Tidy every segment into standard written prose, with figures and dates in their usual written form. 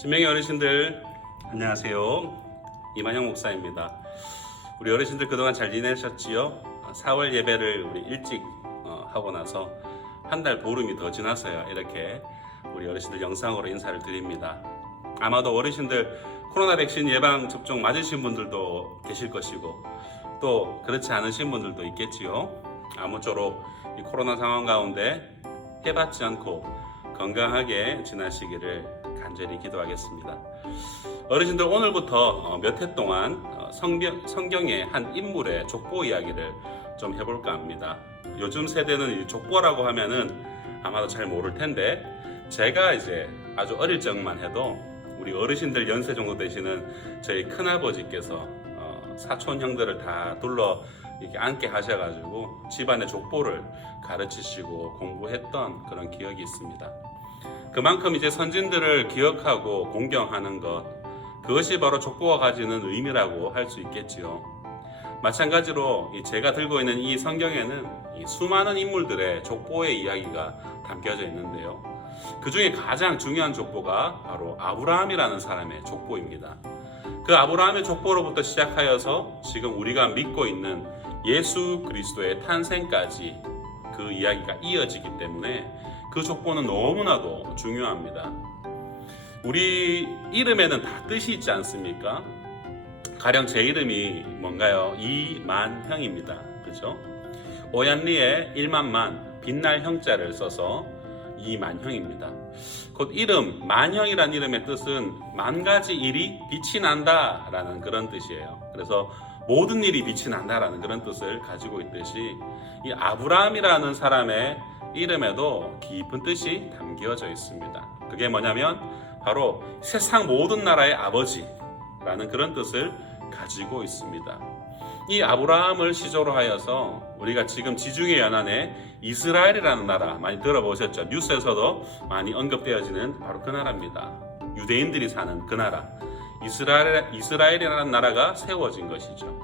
진명의 어르신들 안녕하세요. 이만영 목사입니다. 우리 어르신들 그동안 잘 지내셨지요? 4월 예배를 우리 일찍 하고 나서 한 달 보름이 더 지나서요 이렇게 우리 어르신들 영상으로 인사를 드립니다. 아마도 어르신들 코로나 백신 예방 접종 맞으신 분들도 계실 것이고 또 그렇지 않으신 분들도 있겠지요. 아무쪼록 이 코로나 상황 가운데 해받지 않고 건강하게 지나시기를 간절히 기도하겠습니다. 어르신들 오늘부터 몇 해 동안 성경의 한 인물의 족보 이야기를 좀 해볼까 합니다. 요즘 세대는 이 족보라고 하면은 아마도 잘 모를 텐데 제가 이제 아주 어릴 적만 해도 우리 어르신들 연세 정도 되시는 저희 큰아버지께서 사촌 형들을 다 둘러 이렇게 앉게 하셔가지고 집안의 족보를 가르치시고 공부했던 그런 기억이 있습니다. 그만큼 이제 선진들을 기억하고 공경하는 것, 그것이 바로 족보가 가지는 의미라고 할 수 있겠지요. 마찬가지로 제가 들고 있는 이 성경에는 이 수많은 인물들의 족보의 이야기가 담겨져 있는데요. 그 중에 가장 중요한 족보가 바로 아브라함이라는 사람의 족보입니다. 그 아브라함의 족보로부터 시작하여서 지금 우리가 믿고 있는 예수 그리스도의 탄생까지 그 이야기가 이어지기 때문에 그 족보는 너무나도 중요합니다. 우리 이름에는 다 뜻이 있지 않습니까? 가령 제 이름이 뭔가요? 이만형입니다. 그죠? 오얀리에 일만만 빛날 형자를 써서 이만형입니다. 곧 이름, 만형이라는 이름의 뜻은 만 가지 일이 빛이 난다 라는 그런 뜻이에요. 그래서 모든 일이 빛이 난다라는 그런 뜻을 가지고 있듯이 이 아브라함이라는 사람의 이름에도 깊은 뜻이 담겨져 있습니다. 그게 뭐냐면 바로 세상 모든 나라의 아버지라는 그런 뜻을 가지고 있습니다. 이 아브라함을 시조로 하여서 우리가 지금 지중해 연안에 이스라엘이라는 나라 많이 들어보셨죠? 뉴스에서도 많이 언급되어지는 바로 그 나라입니다. 유대인들이 사는 그 나라 이스라엘이라는 나라가 세워진 것이죠.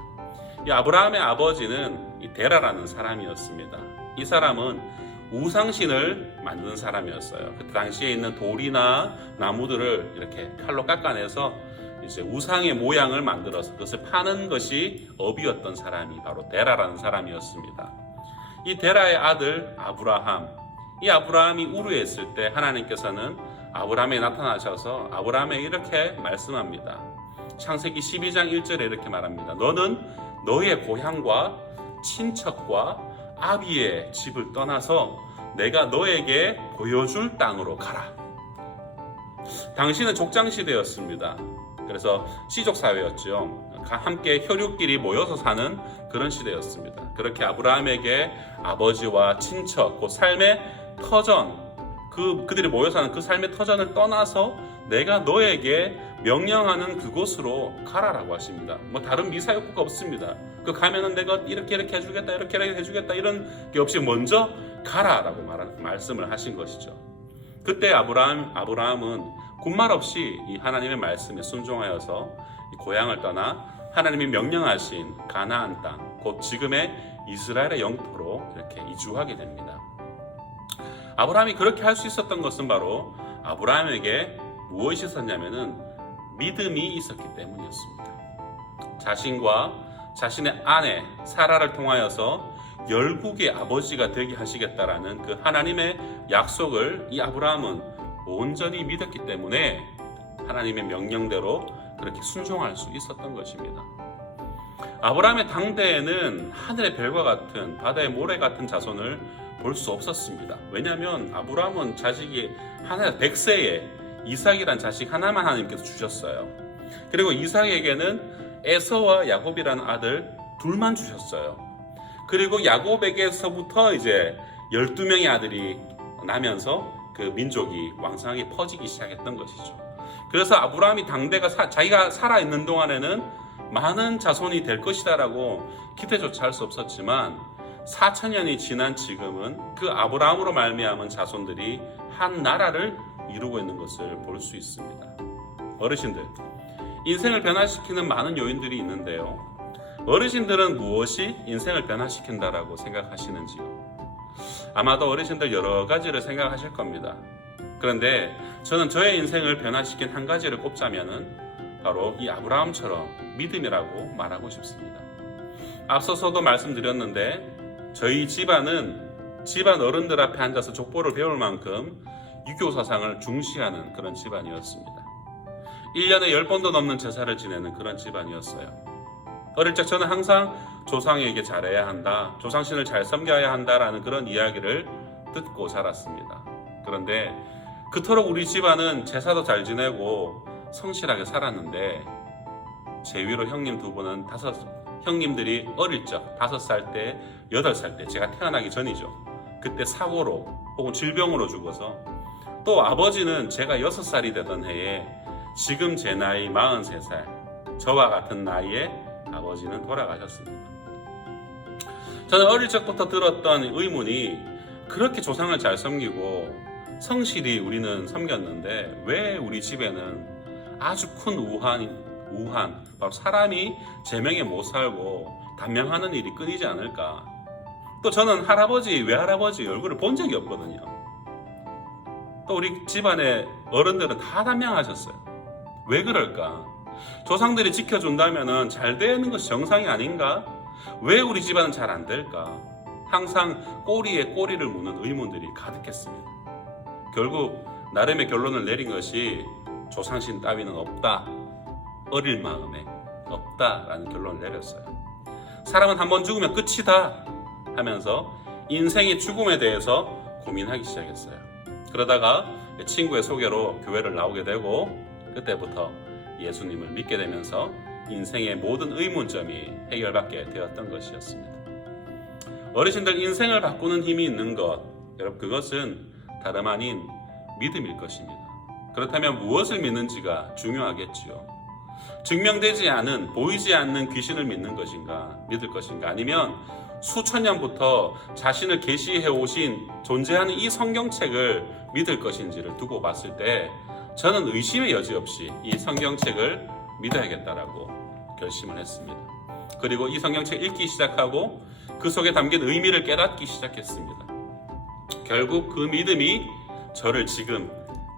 이 아브라함의 아버지는 이 데라라는 사람이었습니다. 이 사람은 우상신을 만든 사람이었어요. 그 당시에 있는 돌이나 나무들을 이렇게 칼로 깎아내서 이제 우상의 모양을 만들어서 그것을 파는 것이 업이었던 사람이 바로 데라라는 사람이었습니다. 이 데라의 아들 아브라함, 이 아브라함이 우르했을 때 하나님께서는 아브라함에 나타나셔서 아브라함에 이렇게 말씀합니다. 창세기 12장 1절에 이렇게 말합니다. 너는 너의 고향과 친척과 아비의 집을 떠나서 내가 너에게 보여줄 땅으로 가라. 당시는 족장시대였습니다. 그래서 시족사회였죠. 함께 혈육끼리 모여서 사는 그런 시대였습니다. 그렇게 아브라함에게 아버지와 친척, 그 삶의 터전, 그들이 모여 사는 그 삶의 터전을 떠나서 내가 너에게 명령하는 그곳으로 가라라고 하십니다. 뭐 다른 미사 욕구가 없습니다. 그 가면은 내가 이렇게 해주겠다, 이렇게 해주겠다 이런 게 없이 먼저 가라라고 말씀을 하신 것이죠. 그때 아브라함은 군말 없이 이 하나님의 말씀에 순종하여서 이 고향을 떠나 하나님이 명령하신 가나안 땅, 곧 지금의 이스라엘의 영토로 이렇게 이주하게 됩니다. 아브라함이 그렇게 할 수 있었던 것은 바로 아브라함에게 무엇이 있었냐면은 믿음이 있었기 때문이었습니다. 자신과 자신의 아내 사라를 통하여서 열국의 아버지가 되게 하시겠다라는 그 하나님의 약속을 이 아브라함은 온전히 믿었기 때문에 하나님의 명령대로 그렇게 순종할 수 있었던 것입니다. 아브라함의 당대에는 하늘의 별과 같은 바다의 모래 같은 자손을 볼 수 없었습니다. 왜냐하면 아브라함은 자식이 하나 100세에 이삭이란 자식 하나만 하나님께서 주셨어요. 그리고 이삭에게는 에서와 야곱이라는 아들 둘만 주셨어요. 그리고 야곱에게서부터 이제 12명의 아들이 나면서 그 민족이 왕성하게 퍼지기 시작했던 것이죠. 그래서 아브라함이 당대가 자기가 살아있는 동안에는 많은 자손이 될 것이다라고 기대조차 할 수 없었지만 4천년이 지난 지금은 그 아브라함으로 말미암은 자손들이 한 나라를 이루고 있는 것을 볼 수 있습니다. 어르신들, 인생을 변화시키는 많은 요인들이 있는데요. 어르신들은 무엇이 인생을 변화시킨다라고 생각하시는지요? 아마도 어르신들 여러 가지를 생각하실 겁니다. 그런데 저는 저의 인생을 변화시킨 한 가지를 꼽자면은 바로 이 아브라함처럼 믿음이라고 말하고 싶습니다. 앞서서도 말씀드렸는데 저희 집안은 집안 어른들 앞에 앉아서 족보를 배울 만큼 유교 사상을 중시하는 그런 집안이었습니다. 1년에 10번도 넘는 제사를 지내는 그런 집안이었어요. 어릴 적 저는 항상 조상에게 잘해야 한다, 조상신을 잘 섬겨야 한다라는 그런 이야기를 듣고 자랐습니다. 그런데 그토록 우리 집안은 제사도 잘 지내고 성실하게 살았는데 제 위로 형님 두 분은 형님들이 어릴 적 5살 때, 8살 때 제가 태어나기 전이죠. 그때 사고로 혹은 질병으로 죽어서 또 아버지는 제가 6살이 되던 해에 지금 제 나이 43살, 저와 같은 나이에 아버지는 돌아가셨습니다. 저는 어릴 적부터 들었던 의문이 그렇게 조상을 잘 섬기고 성실히 우리는 섬겼는데 왜 우리 집에는 아주 큰 우한, 바로 사람이 제명에 못 살고 단명하는 일이 끊이지 않을까. 또 저는 외할아버지 얼굴을 본 적이 없거든요. 또 우리 집안의 어른들은 다 단명하셨어요. 왜 그럴까? 조상들이 지켜준다면 잘 되는 것이 정상이 아닌가? 왜 우리 집안은 잘 안 될까? 항상 꼬리에 꼬리를 무는 의문들이 가득했습니다. 결국 나름의 결론을 내린 것이 조상신 따위는 없다. 어릴 마음에 없다라는 결론을 내렸어요. 사람은 한번 죽으면 끝이다 하면서 인생의 죽음에 대해서 고민하기 시작했어요. 그러다가 친구의 소개로 교회를 나오게 되고 그때부터 예수님을 믿게 되면서 인생의 모든 의문점이 해결받게 되었던 것이었습니다. 어르신들, 인생을 바꾸는 힘이 있는 것, 여러분, 그것은 다름 아닌 믿음일 것입니다. 그렇다면 무엇을 믿는지가 중요하겠지요. 증명되지 않은, 보이지 않는 귀신을 믿는 것인가, 믿을 것인가, 아니면 수천 년부터 자신을 계시해 오신 존재하는 이 성경책을 믿을 것인지를 두고 봤을 때 저는 의심의 여지 없이 이 성경책을 믿어야겠다라고 결심을 했습니다. 그리고 이 성경책 읽기 시작하고 그 속에 담긴 의미를 깨닫기 시작했습니다. 결국 그 믿음이 저를 지금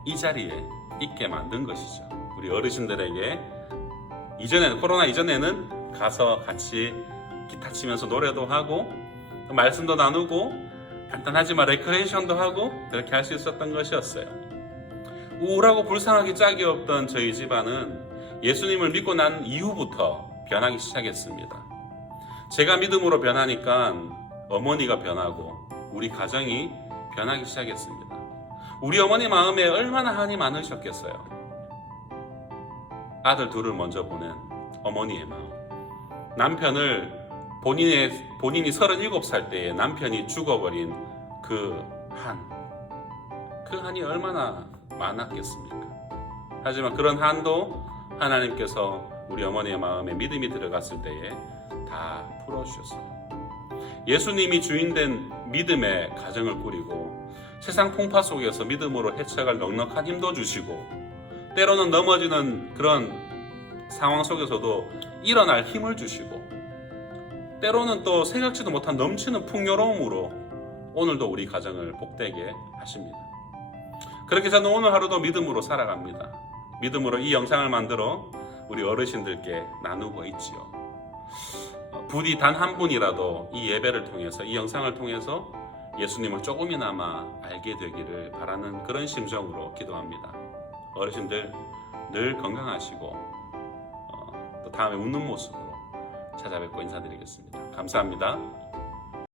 이 자리에 있게 만든 것이죠. 우리 어르신들에게 코로나 이전에는 가서 같이 기타 치면서 노래도 하고 말씀도 나누고 간단하지만 레크레이션도 하고 그렇게 할 수 있었던 것이었어요. 우울하고 불쌍하기 짝이 없던 저희 집안은 예수님을 믿고 난 이후부터 변하기 시작했습니다. 제가 믿음으로 변하니까 어머니가 변하고 우리 가정이 변하기 시작했습니다. 우리 어머니 마음에 얼마나 한이 많으셨겠어요. 아들 둘을 먼저 보낸 어머니의 마음, 남편을 본인이 37살 때에 남편이 죽어버린 그 한이 얼마나 많았겠습니까? 하지만 그런 한도 하나님께서 우리 어머니의 마음에 믿음이 들어갔을 때에 다 풀어주셨어요. 예수님이 주인된 믿음의 가정을 꾸리고 세상 풍파 속에서 믿음으로 헤쳐갈 넉넉한 힘도 주시고 때로는 넘어지는 그런 상황 속에서도 일어날 힘을 주시고 때로는 또 생각지도 못한 넘치는 풍요로움으로 오늘도 우리 가정을 복되게 하십니다. 그렇게 저는 오늘 하루도 믿음으로 살아갑니다. 믿음으로 이 영상을 만들어 우리 어르신들께 나누고 있지요. 부디 단 한 분이라도 이 예배를 통해서, 이 영상을 통해서 예수님을 조금이나마 알게 되기를 바라는 그런 심정으로 기도합니다. 어르신들 늘 건강하시고 또 다음에 웃는 모습으로 찾아뵙고 인사드리겠습니다. 감사합니다.